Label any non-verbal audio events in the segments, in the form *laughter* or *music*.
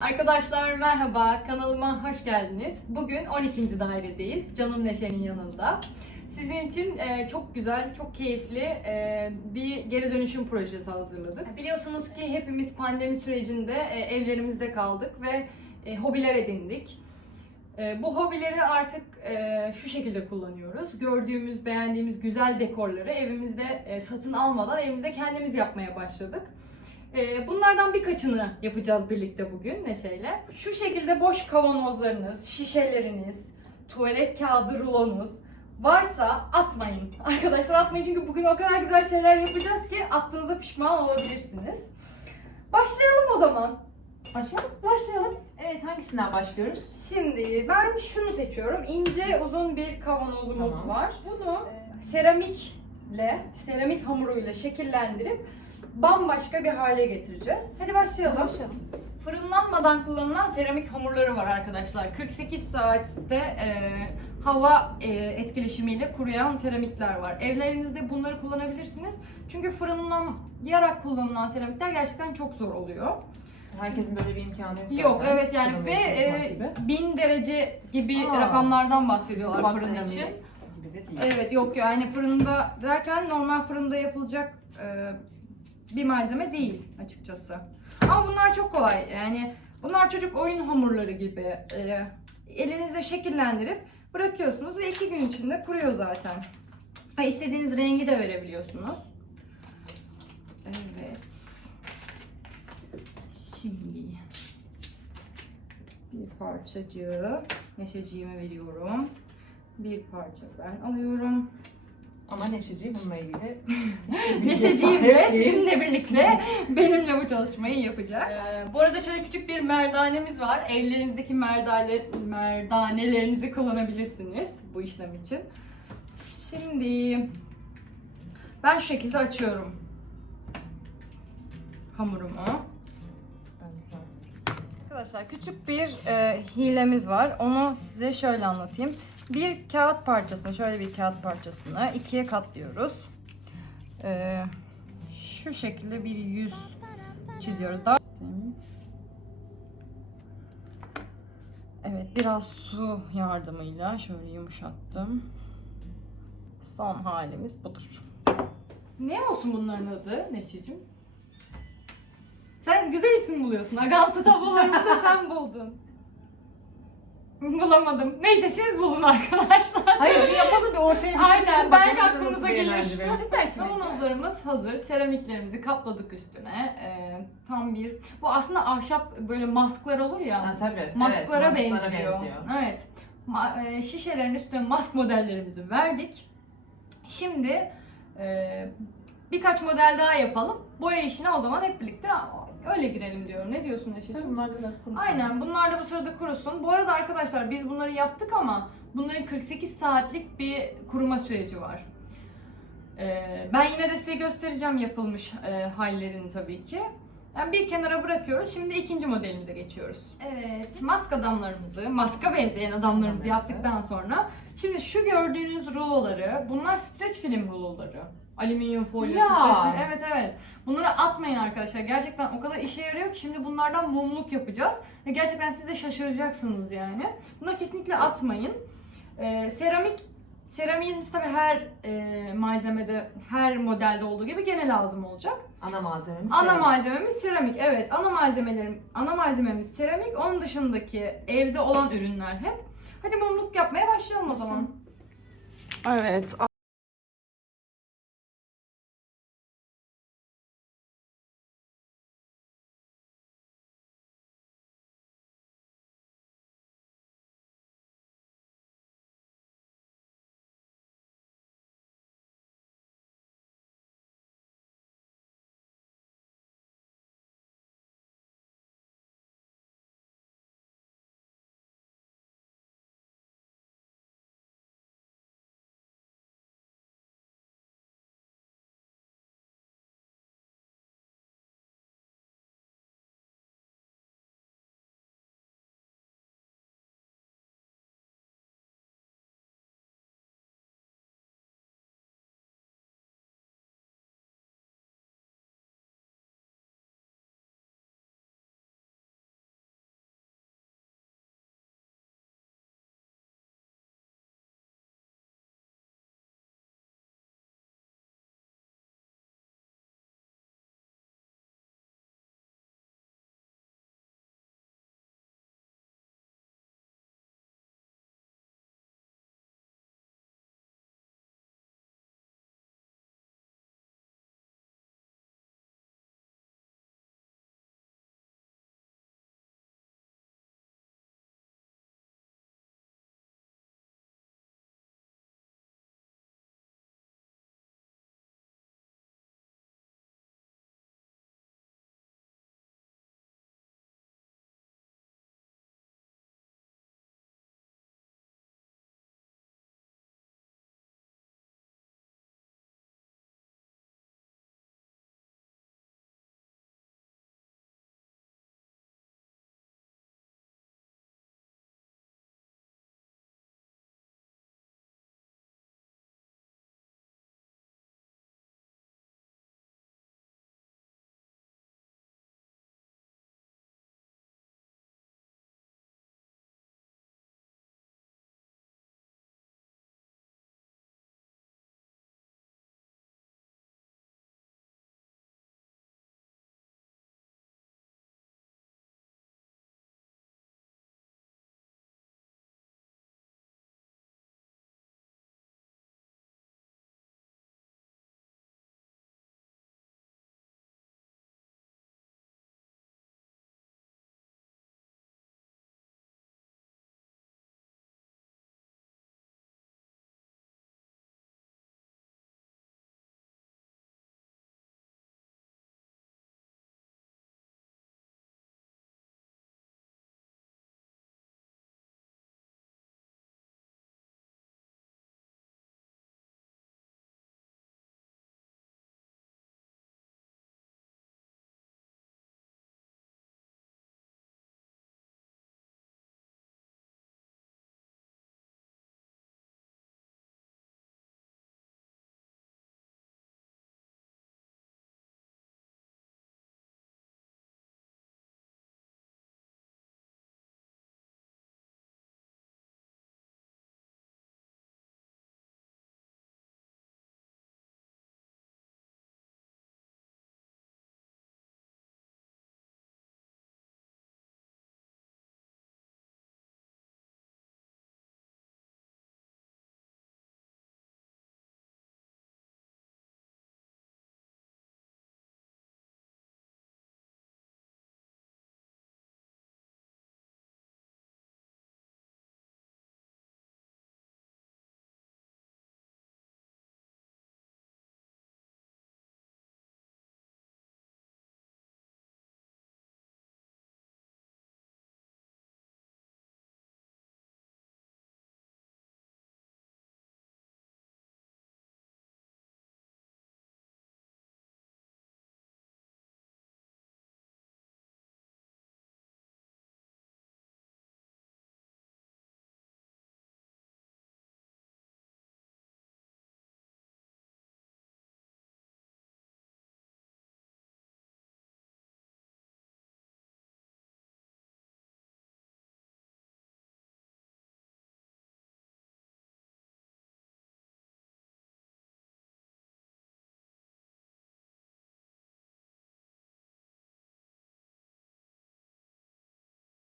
Arkadaşlar merhaba, kanalıma hoş geldiniz. Bugün 12. dairedeyiz, Canım Neşe'nin yanında. Sizin için e, çok güzel, çok keyifli e, bir geri dönüşüm projesi hazırladık. Biliyorsunuz ki hepimiz pandemi sürecinde e, evlerimizde kaldık ve hobiler edindik. Bu hobileri artık şu şekilde kullanıyoruz. Gördüğümüz, beğendiğimiz güzel dekorları evimizde satın almadan evimizde kendimiz yapmaya başladık. Ee, Bunlardan birkaçını yapacağız birlikte bugün Neşe'yle. Şu şekilde boş kavanozlarınız, şişeleriniz, tuvalet kağıdı rulonuz varsa atmayın. *laughs* Arkadaşlar atmayın çünkü bugün o kadar güzel şeyler yapacağız ki attığınıza pişman olabilirsiniz. Başlayalım o zaman. Başlayalım. Başlayalım. Evet hangisinden başlıyoruz? Şimdi ben şunu seçiyorum. İnce uzun bir kavanozumuz Tamam. var. Bunu e, seramikle, seramik hamuruyla şekillendirip bambaşka bir hale getireceğiz. Hadi başlayalım. Başlayalım. Fırınlanmadan kullanılan seramik hamurları var arkadaşlar. 48 saatte e, hava e, etkileşimiyle kuruyan seramikler var. Evlerinizde bunları kullanabilirsiniz. Çünkü fırınlanarak kullanılan seramikler gerçekten çok zor oluyor. Herkesin böyle bir imkanı yok. Yok zaten. evet yani ve e, gibi. 1000 derece gibi Aa. rakamlardan bahsediyorlar fırın için. Evet yok yani fırında derken normal fırında yapılacak e, bir malzeme değil açıkçası. Ama bunlar çok kolay yani bunlar çocuk oyun hamurları gibi e, elinizle şekillendirip bırakıyorsunuz ve iki gün içinde kuruyor zaten. Ha, istediğiniz rengi de verebiliyorsunuz. Evet. Şimdi bir parçacığı neşeciğime veriyorum. Bir parça ben alıyorum. Ama Neşeci bununla ilgili *laughs* sahip değil. sizinle birlikte benimle bu çalışmayı yapacak. Ee, bu arada şöyle küçük bir merdanemiz var. Evlerinizdeki merdane, merdanelerinizi kullanabilirsiniz bu işlem için. Şimdi ben şu şekilde açıyorum hamurumu. Arkadaşlar küçük bir e, hilemiz var. Onu size şöyle anlatayım. Bir kağıt parçasını, şöyle bir kağıt parçasını ikiye katlıyoruz. E, şu şekilde bir yüz çiziyoruz. Daha Evet, biraz su yardımıyla şöyle yumuşattım. Son halimiz budur. Ne olsun bunların adı Neşeciğim? Sen güzel isim buluyorsun. Agantı tablolarını da sen buldun. *laughs* Bulamadım. Neyse siz bulun arkadaşlar. Hayır bir yapalım bir ortaya bir Aynen, belki aklınıza gelir. Belki. Kavanozlarımız hazır. Seramiklerimizi kapladık üstüne. Ee, tam bir... Bu aslında ahşap böyle masklar olur ya. Ha, tabii. Masklara evet, benziyor. masklara Evet. Ma- e, şişelerin üstüne mask modellerimizi verdik. Şimdi e, birkaç model daha yapalım. Boya işine o zaman hep birlikte öyle girelim diyorum. Ne diyorsun Neşeciğim? Tabii bunlar da biraz kurumuş. Aynen bunlar da bu sırada kurusun. Bu arada arkadaşlar biz bunları yaptık ama bunların 48 saatlik bir kuruma süreci var. Ee, ben yine de size göstereceğim yapılmış e, hallerini tabii ki. Yani bir kenara bırakıyoruz. Şimdi ikinci modelimize geçiyoruz. Evet, mask adamlarımızı, maska benzeyen adamlarımızı yaptıktan sonra şimdi şu gördüğünüz ruloları, bunlar streç film ruloları. Alüminyum folyo, Ya. streç film. Evet evet. Bunları atmayın arkadaşlar. Gerçekten o kadar işe yarıyor ki şimdi bunlardan mumluk yapacağız. Ve gerçekten siz de şaşıracaksınız yani. Bunları kesinlikle atmayın. Ee, seramik Seramiğimiz tabii her e, malzemede, her modelde olduğu gibi gene lazım olacak. Ana malzememiz. Ana seramik. malzememiz seramik. Evet, ana malzemelerim, ana malzememiz seramik. Onun dışındaki evde olan ürünler hep. Hadi mumluk yapmaya başlayalım o zaman. Evet,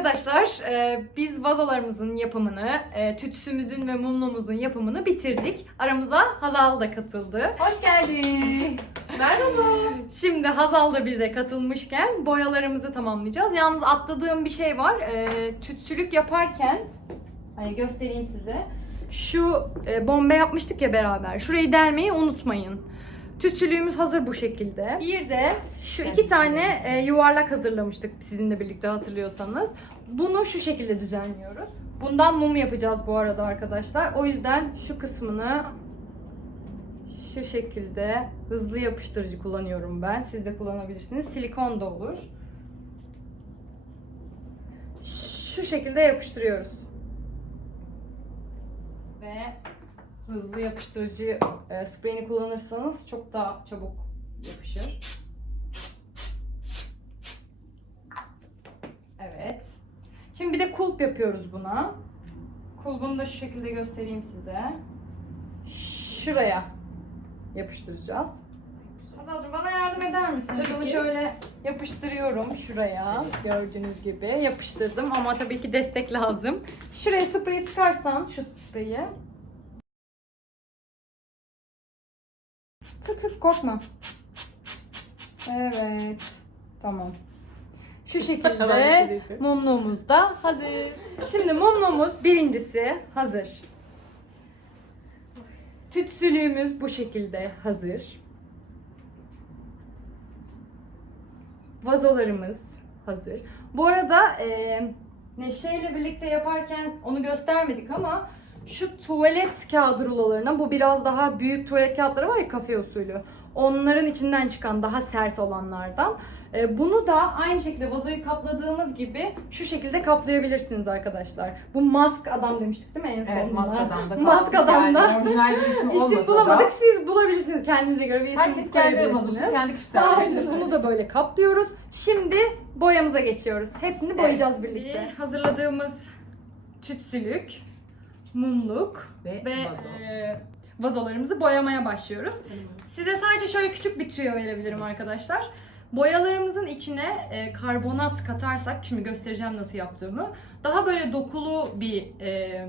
Arkadaşlar e, biz vazolarımızın yapımını, e, tütsümüzün ve mumlumuzun yapımını bitirdik. Aramıza Hazal da katıldı. Hoş geldin. Merhaba. Şimdi Hazal da bize katılmışken boyalarımızı tamamlayacağız. Yalnız atladığım bir şey var. E, tütsülük yaparken hani göstereyim size. Şu e, bombe yapmıştık ya beraber. Şurayı delmeyi unutmayın. Tütsülüğümüz hazır bu şekilde. Bir de şu iki tane e, yuvarlak hazırlamıştık sizinle birlikte hatırlıyorsanız. Bunu şu şekilde düzenliyoruz. Bundan mum yapacağız bu arada arkadaşlar. O yüzden şu kısmını şu şekilde hızlı yapıştırıcı kullanıyorum ben. Siz de kullanabilirsiniz. Silikon da olur. Şu şekilde yapıştırıyoruz. Ve hızlı yapıştırıcı e, spreyini kullanırsanız çok daha çabuk yapışır. Evet. Şimdi bir de kulp yapıyoruz buna. Kulbunu da şu şekilde göstereyim size. Şuraya yapıştıracağız. Hazalcığım bana yardım eder misin? Tabii Şunu ki. şöyle yapıştırıyorum şuraya. Gördüğünüz gibi yapıştırdım ama tabii ki destek lazım. Şuraya spreyi sıkarsan şu spreyi. Tık tık korkma. Evet. Tamam. Şu şekilde mumluğumuz da hazır. Şimdi mumluğumuz birincisi hazır. Tütsülüğümüz bu şekilde hazır. Vazolarımız hazır. Bu arada e, Neşe ile birlikte yaparken onu göstermedik ama şu tuvalet kağıdı rulolarına bu biraz daha büyük tuvalet kağıtları var ya kafe usulü. Onların içinden çıkan daha sert olanlardan. E, bunu da aynı şekilde vazoyu kapladığımız gibi şu şekilde kaplayabilirsiniz arkadaşlar. Bu mask adam demiştik değil mi en sonunda? Evet maskadamda. Mask adamda. *laughs* Yani, orijinal bir *laughs* isim İsim bulamadık. da. Siz bulabilirsiniz kendinize göre bir isim Herkes kendi koyabilirsiniz. mazosunu kendi kişisel bunu da böyle kaplıyoruz. Şimdi boyamıza geçiyoruz. Hepsini boyayacağız birlikte. Hazırladığımız tütsülük, mumluk Ve, ve vazo. e, vazolarımızı boyamaya başlıyoruz. Size sadece şöyle küçük bir tüyo verebilirim arkadaşlar. Boyalarımızın içine e, karbonat katarsak, şimdi göstereceğim nasıl yaptığımı. Daha böyle dokulu bir e,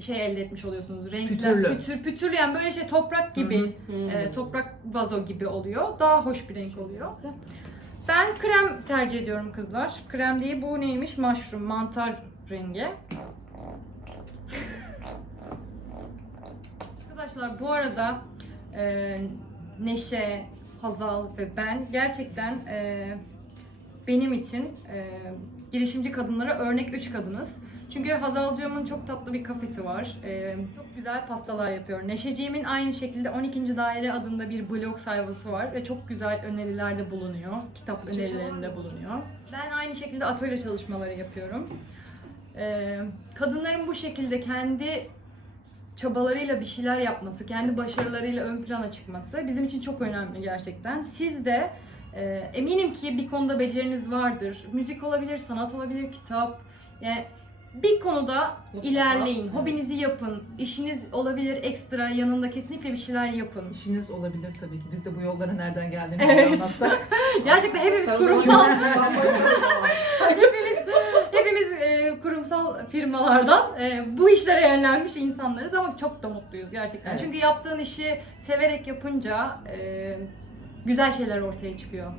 şey elde etmiş oluyorsunuz. Renkler, Pütürlü. Pütür, pütürlü yani böyle şey toprak gibi, e, toprak vazo gibi oluyor. Daha hoş bir renk oluyor. Ben krem tercih ediyorum kızlar. Krem değil bu neymiş? Mushroom, mantar rengi. Arkadaşlar bu arada e, Neşe, Hazal ve ben gerçekten e, benim için e, girişimci kadınlara örnek 3 kadınız. Çünkü Hazalcığımın çok tatlı bir kafesi var. E, çok güzel pastalar yapıyor. Neşeciğimin aynı şekilde 12. Daire adında bir blog sayfası var ve çok güzel önerilerde bulunuyor. Kitap önerilerinde bulunuyor. Ben aynı şekilde atölye çalışmaları yapıyorum. E, kadınların bu şekilde kendi çabalarıyla bir şeyler yapması, kendi başarılarıyla ön plana çıkması bizim için çok önemli gerçekten. Siz de e, eminim ki bir konuda beceriniz vardır. Müzik olabilir, sanat olabilir, kitap. Yani bir konuda Mutlaka. ilerleyin, hobinizi yapın, işiniz olabilir ekstra yanında kesinlikle bir şeyler yapın. İşiniz olabilir tabii ki. Biz de bu yollara nereden geldiğimizi Evet. anlatsak. *laughs* Gerçekten hepimiz kurumsal *laughs* hepimiz kurumsal firmalardan e, bu işlere yönlenmiş insanlarız ama çok da mutluyuz gerçekten. Evet. Çünkü yaptığın işi severek yapınca e, güzel şeyler ortaya çıkıyor.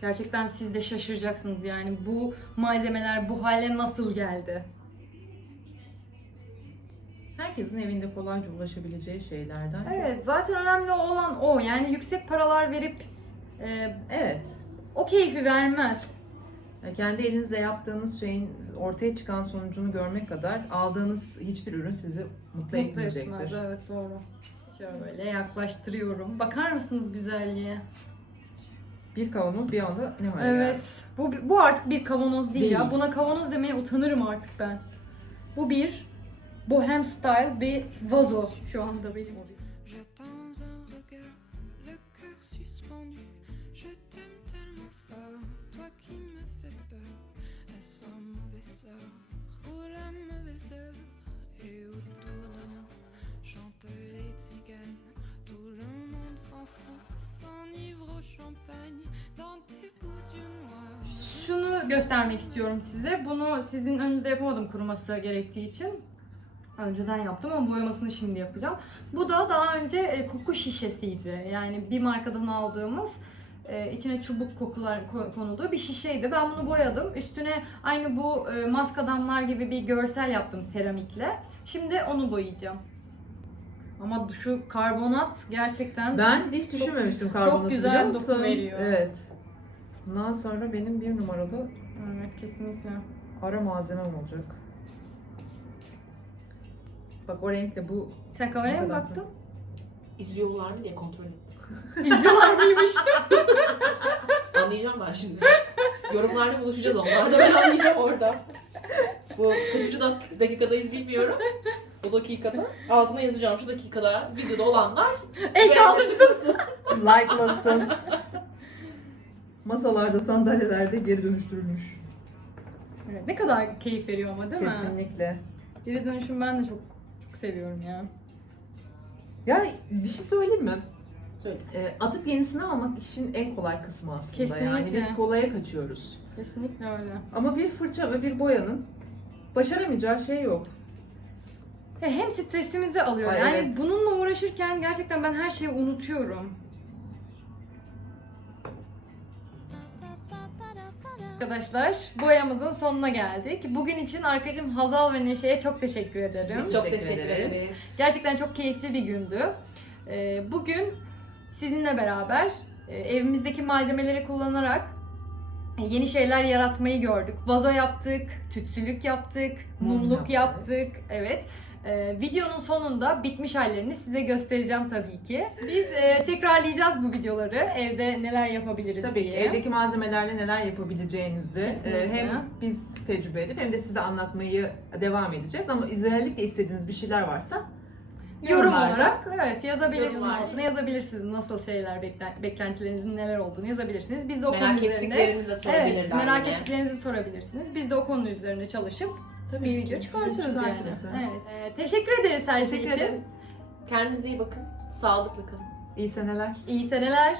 Gerçekten siz de şaşıracaksınız yani bu malzemeler bu hale nasıl geldi? Herkesin evinde kolayca ulaşabileceği şeylerden. çok- Evet zaten önemli olan o yani yüksek paralar verip e, Evet. o keyfi vermez. Yani kendi elinizle yaptığınız şeyin ortaya çıkan sonucunu görmek kadar aldığınız hiçbir ürün sizi mutlu, Mutlu etmeyecektir. etmez evet doğru. Şöyle yaklaştırıyorum. Bakar mısınız güzelliğe? Bir kavanoz bir anda ne var Evet. Bu bu artık bir kavanoz değil, ya. Değil. Buna kavanoz demeye utanırım artık ben. Bu bir bohem style bir vazo şu anda benim. Göstermek istiyorum size. Bunu sizin önünüzde yapamadım kuruması gerektiği için. Önceden yaptım ama boyamasını şimdi yapacağım. Bu da daha önce e, koku şişesiydi. Yani bir markadan aldığımız e, içine çubuk kokular ko- konulduğu bir şişeydi. Ben bunu boyadım. Üstüne aynı bu e, maskadamlar gibi bir görsel yaptım seramikle. Şimdi onu boyayacağım. Ama şu karbonat gerçekten Ben hiç düşünmemiştim karbonatı güzel biliyor doku veriyor. Evet. Bundan sonra benim bir numaralı Evet kesinlikle. ara malzemem olacak. Bak o renkle bu Sen kameraya mı kadar baktın? İzliyorlar mı diye kontrol ettim. *laughs* İzliyorlar mıymış? *laughs* Anlayacağım ben şimdi. Yorumlarda buluşacağız onlarla. Ben anlayacağım orada. Bu kaçıncı dak- dakikadayız bilmiyorum. Bu dakikada. Altına yazacağım şu dakikada videoda olanlar. El kaldırsın. like'lasın. Masalarda, sandalyelerde geri dönüştürülmüş. Evet, ne kadar keyif veriyor ama değil mi? Kesinlikle. Geri dönüşüm ben de çok çok seviyorum ya. Ya bir şey söyleyeyim mi? Söyle. Ee, atıp yenisini almak işin en kolay kısmı aslında. Yani Kesinlikle. biz kolaya kaçıyoruz. Kesinlikle öyle. Ama bir fırça ve bir boyanın başaramayacağı şey yok. Ya hem stresimizi alıyor. Ay, yani evet. bununla uğraşırken gerçekten ben her şeyi unutuyorum. Arkadaşlar boyamızın sonuna geldik. Bugün için arkadaşım Hazal ve Neşe'ye çok teşekkür ederim. Biz çok Teşekkür teşekkür ederiz. ederiz. Gerçekten çok keyifli bir gündü. Ee, Bugün sizinle beraber e, evimizdeki malzemeleri kullanarak yeni şeyler yaratmayı gördük. Vazo yaptık, tütsülük yaptık, Mum mumluk yaptık. yaptık. Evet. Ee, videonun sonunda bitmiş hallerini size göstereceğim tabii ki. Biz e, tekrarlayacağız bu videoları. Evde neler yapabiliriz Tabii ki diye. evdeki malzemelerle neler yapabileceğinizi Kesinlikle. e, hem biz tecrübe edip hem de size anlatmayı devam edeceğiz. Ama özellikle istediğiniz bir şeyler varsa Yorum yorumlarda olarak evet yazabilirsiniz Yorumlar. altına yazabilirsiniz nasıl şeyler beklen- beklentilerinizin neler olduğunu yazabilirsiniz. Biz de o konu Merak üzerinde ettiklerini de sorabilirler. Evet, merak yine. ettiklerinizi sorabilirsiniz. Biz de o konu üzerine çalışıp tabii bir ki video çıkartırız yani. evet. Evet. Ee, teşekkür ederiz her şey Teşekkür için. ederiz. Kendinize iyi bakın. Sağlıklı kalın. İyi seneler. İyi seneler.